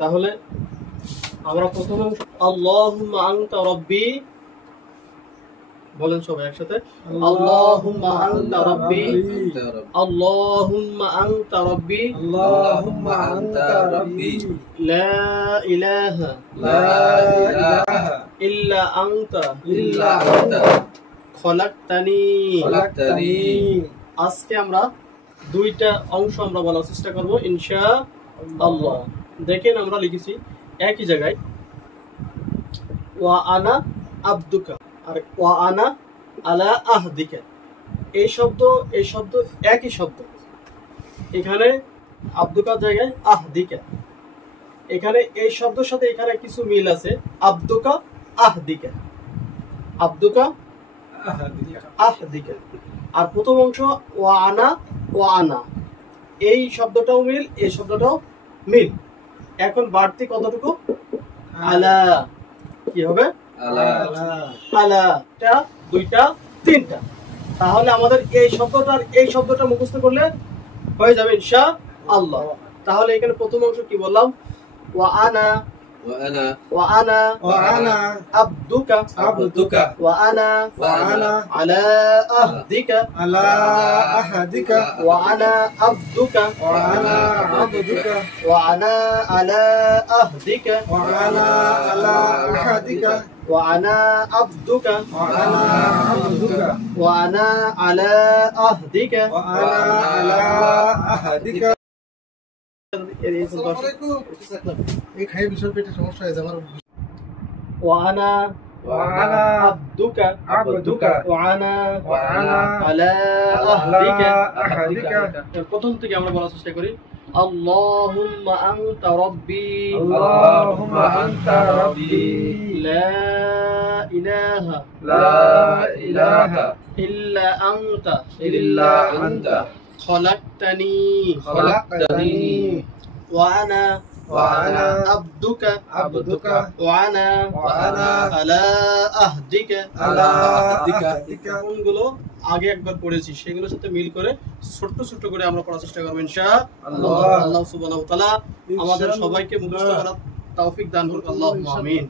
তাহলে আমরা প্রথমে আল্লাহুম্মা আনতা রাব্বি বলেন সবাই একসাথে আল্লাহুম্মা আনতা রাব্বি আল্লাহুম্মা আনতা রাব্বি আল্লাহুম্মা আনতা রাব্বি লা ইলাহা ইল্লা আনতা খলাকতানি। আজকে আমরা দুইটা অংশ আমরা বলার চেষ্টা করব ইনশাআল্লাহ। দেখেন আমরা লিখেছি একই জায়গায় ওয়া আনা আবদুকা আর ওয়া আনা আলা আহদিকা। এই শব্দ একই শব্দ। এখানে আবদুকার জায়গায় আহদিকা। এখানে এই শব্দের সাথে এখানে কিছু মিল আছে। আবদুকা আহদিকা, আবদুকা আহদিকা। আর প্রথম অংশ ওয়া আনা, এই শব্দটাও মিল, এই শব্দটাও মিল। এখন বাড়তি কতটুকু? আলা। কি হবে? আলা। দুইটা তিনটা। তাহলে আমাদের এই শব্দটার এই শব্দটা মুখস্থ করলে হয়ে যাবে ইনশাআল্লাহ। তাহলে এখানে প্রথম অংশ কি বললাম? ওয়া আনা আবদুকা ওয়া আনা আলা আহদিকা ওয়া আনা আবদুকা ওয়া আনা আলা আহদিকা ওয়া আনা আবদুকা ওয়া আনা আলা আহদিকা। وأنا عبدك وأنا على أهدك। প্রথম থেকে আমরা বলার চেষ্টা করি اللهم أنت ربي لا إله إلا أنت خلقتني وأنا عبدك وأنا على أهدك। কোনগুলো আগে একবার পড়েছি সেগুলোর সাথে মিল করে ছোট ছোট করে আমরা পড়ার চেষ্টা করব ইনশাআল্লাহ। আল্লাহ সুবহানাহু ওয়া তাআলা আমাদের সবাইকে মুখস্থ করার তৌফিক দান করুন। আল্লাহুম্মা আমিন।